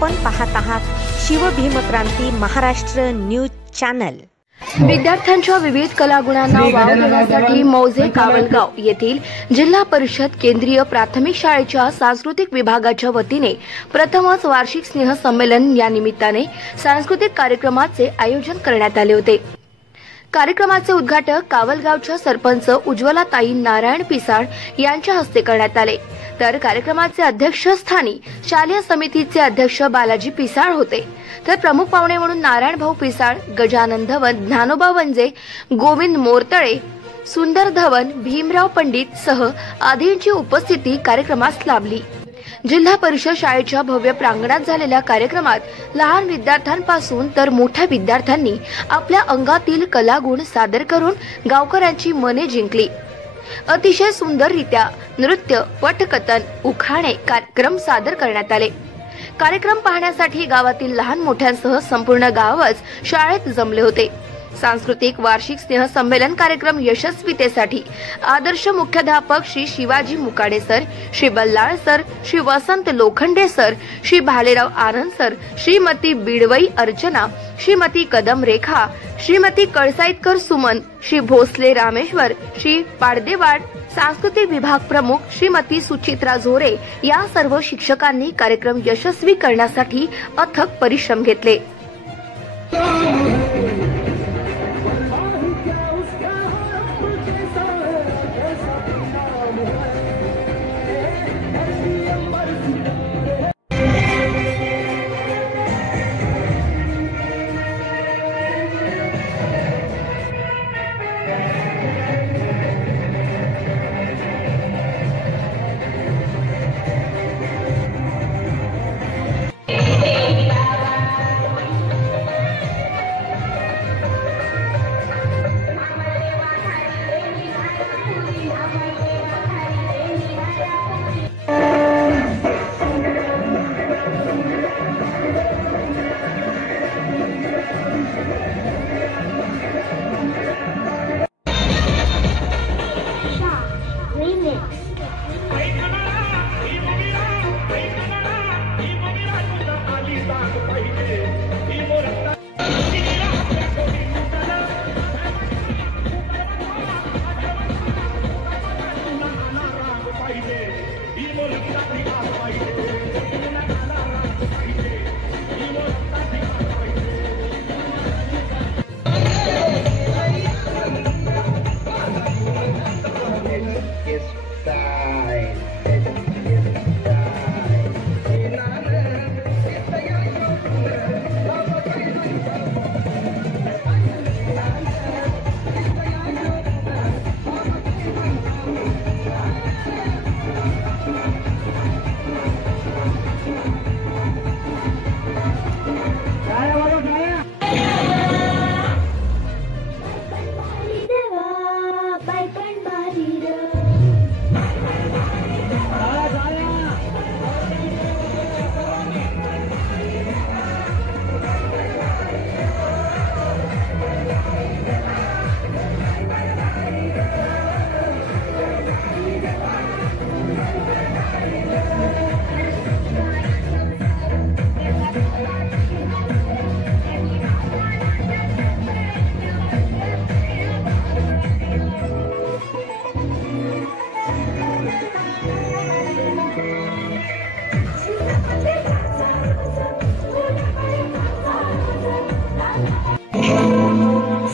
आपण पाहत आहात शिवभीमक्रांती महाराष्ट्र न्यूज चॅनल। विद्यार्थ्यांच्या विविध कलागुणांना वाव देण्यासाठी मौजे कावलगाव येथील जिल्हा परिषद केंद्रीय प्राथमिक शाळेच्या सांस्कृतिक विभागाच्या वतीने प्रथमच वार्षिक स्नेह संमेलन या निमित्ताने सांस्कृतिक कार्यक्रमाचे आयोजन करण्यात आले होते। कार्यक्रमाचे उद्घाटन कावलगावच्या सरपंच उज्ज्वलाताई नारायण पिसाळ यांच्या हस्ते करण्यात आले, तर कार्यक्रमाचे अध्यक्षस्थानी शालेय समितीचे अध्यक्ष बालाजी पिसाळ होते। तर प्रमुख पाहुणे म्हणून नारायण भाऊ पिसाळ, गजानन धवन, ज्ञानोबा वंजे, गोविंद मोरतळे, सुंदर धवन, भीमराव पंडित सह आदींची उपस्थिती कार्यक्रमास लाभली। जिल्हा परिषद शाळेच्या भव्य प्रांगणात झालेल्या कार्यक्रमात लहान विद्यार्थ्यांपासून तर मोठ्या विद्यार्थ्यांनी आपल्या अंगातील कलागुण सादर करून गावकऱ्यांची मने जिंकली। अतिशय सुंदररित्या नृत्य, पटकथन, उखाणे कार्यक्रम सादर करण्यात आले। कार्यक्रम पाहण्यासाठी गावातील लहान मोठ्यांसह संपूर्ण गावच शाळेत जमले होते। सांस्कृतिक वार्षिक स्नेह संमेलन कार्यक्रम यशस्वीतेसाठी आदर्श मुख्याध्यापक श्री शिवाजी मुकाडे सर, श्री बल्लाळ सर, श्री वसंत लोखंडे सर, श्री भालेराव आनंद सर, श्रीमती बिडवई अर्चना, श्रीमती कदम रेखा, श्रीमती कळसाईतकर सुमन, श्री भोसले रामेश्वर, श्री पाडदेवाड सांस्कृतिक विभाग प्रमुख श्रीमती सुचित्रा झोरे या सर्व शिक्षकांनी कार्यक्रम यशस्वी करण्यासाठी अथक परिश्रम घेतले।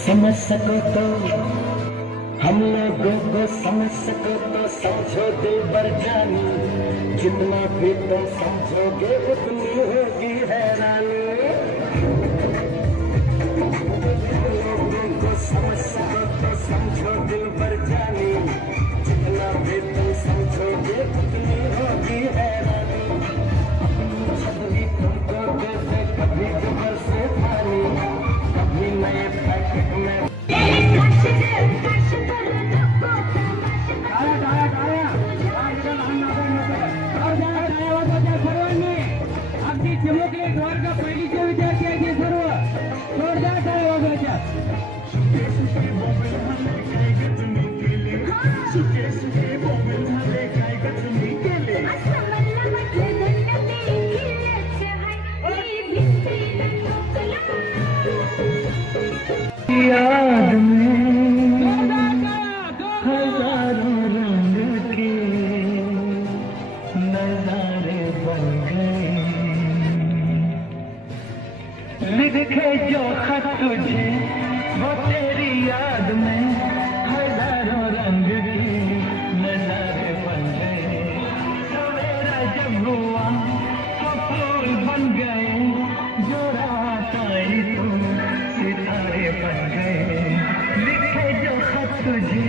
समझ सको तो हम लोगों को समझ सको तो समझो दिल भर जानी, जितना भी तुम समझोगे उतनी होगी हैरानी। लोगों को समझ सको तो समझो दिल भर जानी, जितना भी तुम समझोगे उतनी होगी हैरानी। अपनी छतरी तुमको दे दे कभी जबर से पानी, कभी नए पैकेट में लिखे जो खत तुझे वो तेरी याद में हजारों रंग की नजारे बन गए। सवेरा जब हुआ तो फूल बन गए, जो रात आई तो सितारे बन गए। लिखे जो खत तुझे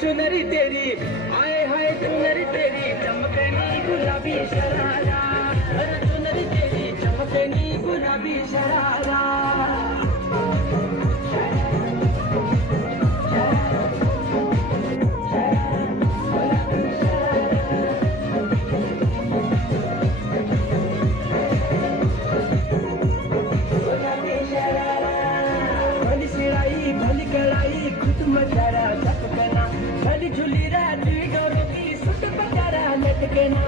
चुनरी तेरी आए हाय चुनरी तेरी चमकनी गुलाबी शरारा, चुनरी तेरी चमकनी गुलाबी शरारा। भली सिराई भली कड़ाई खुद मचारा चपकना, भली झुली राती डोरों की सुट पचारा लटकना।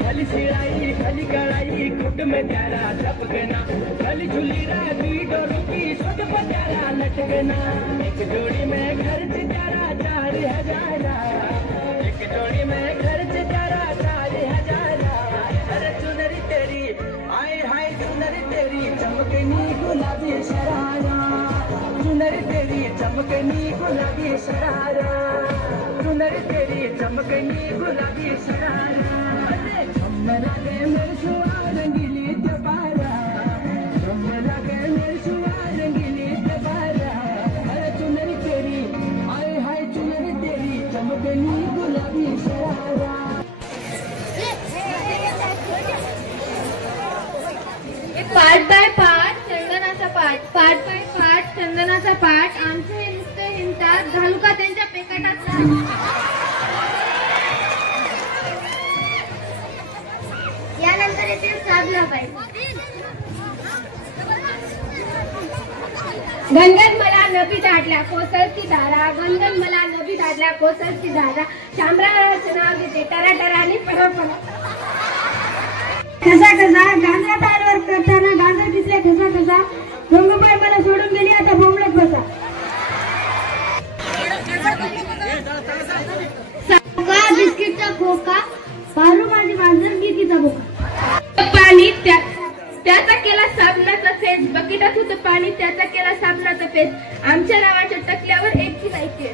भली सिराई भली कड़ाई खुद मचारा चपकना, भली झुली राती डोरों की सुट पचारा लटकना। एक जोड़ी में खर्च चारा 4000, एक जोड़ी में खर्च चारा 4000। अरे चुनरी तेरी आए हाय चुनरी तेरी चमकनी गुलाबी शरारा, चुनरी तेरी चमकनी गुलाबी शरारा, चुनरी तेरी चमकनी गुलाबी शरारा। झम्मला के मेरे शुआ रंगीली दबारा, झम्मला के मेरे शुआ रंगीली दबारा। अरे चुनरी तेरी आए हाय चुनरी तेरी चमकनी गुलाबी शरारा। पाठ बाय पाठ चंदनाचा पाठ, पाठ बाय पाठ चंदनाचा पाठ. आमचे हे नुसते हिंडतात, घालू का त्यांच्या पेकाटात? यानंतर येथे साधना पाहिजे. गंगन मला नभी दाटल्या कोसळती धारा, गंगन मला नभी दाटल्या कोसळती धारा. शामरावाचं नाव घेते टरा टरा आणि परपरा. कसा कसा गांजा तारवर करताना गांजा दिसले कसा कसा. गंगूबाई मला सोडून गेली, आता बोंबलत बसा. साखा बिस्किटचा खोका, पारू माझी मांजर गिकीचा बोका. पाणी त्याचा केला साबणाचा फेस, बकेटात होतं पाणी त्याचा केला साबणाचा फेस. आमच्या नावाच्या टकल्यावर एकची नाही.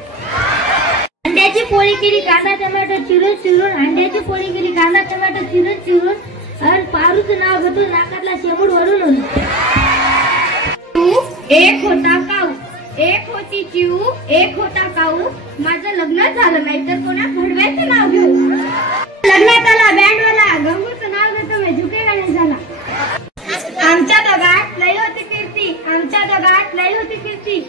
अंड्याची पोळी केली कांदा टमाटर चिरून चिरून, अंड्याची पोळी केली कांदा टमाटर चिरून चिरून. आणि पारूचं नाव घेतून नाकातला शेपूट वरून. एक होता काऊ, एक होती चिऊ, एक होता काऊ. माझं लग्न झालं नाही तर कोणा भडव्याचं नाव घेऊ. लग्नात आला बँडवाला, गंगूचं नाव घेतो मी झुकेगा नाही झाला. आमच्या दोघात लई होती कीर्ती, आमच्या दोघात लई होती कीर्ती.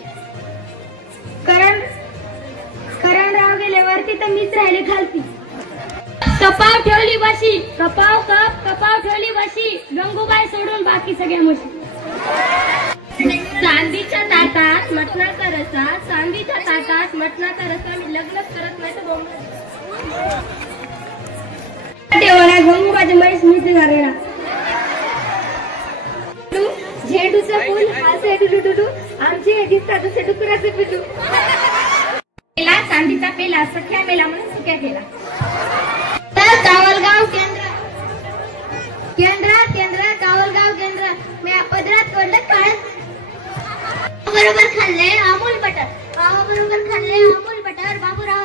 करणराव गेले वरती तर मीच राहिले खालती. कपाव ठेवली बशी, कपाव कप कपाव ठेवली बशी. गंगूबाई सोडून बाकी सगळ्या म्हशी. चांदीच्या ताटात मटणाचा रसा, चांदीच्या ताटात मटणाचा रसा. मी लग्नच करत नाही तर बोंबला गंगूबाईचे म्हैस मीच झालेला. झेंडूचं फुल हासे डुडू, आमचे हे दिसतात तसे डुकराचे पिटू. पेला चांदीचा पेला, सख्या मेला म्हणून सुक्या केला. कावलगाव केंद्र कावलगाव केंद्र. मी पदरात पडलं काळ. बरोबर खाल्ले अमूल बटर, बरोबर खाल्ले अमूल बटर. बाबूराव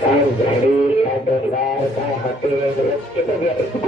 काय झाडे काय डोंगर काय हॉटेल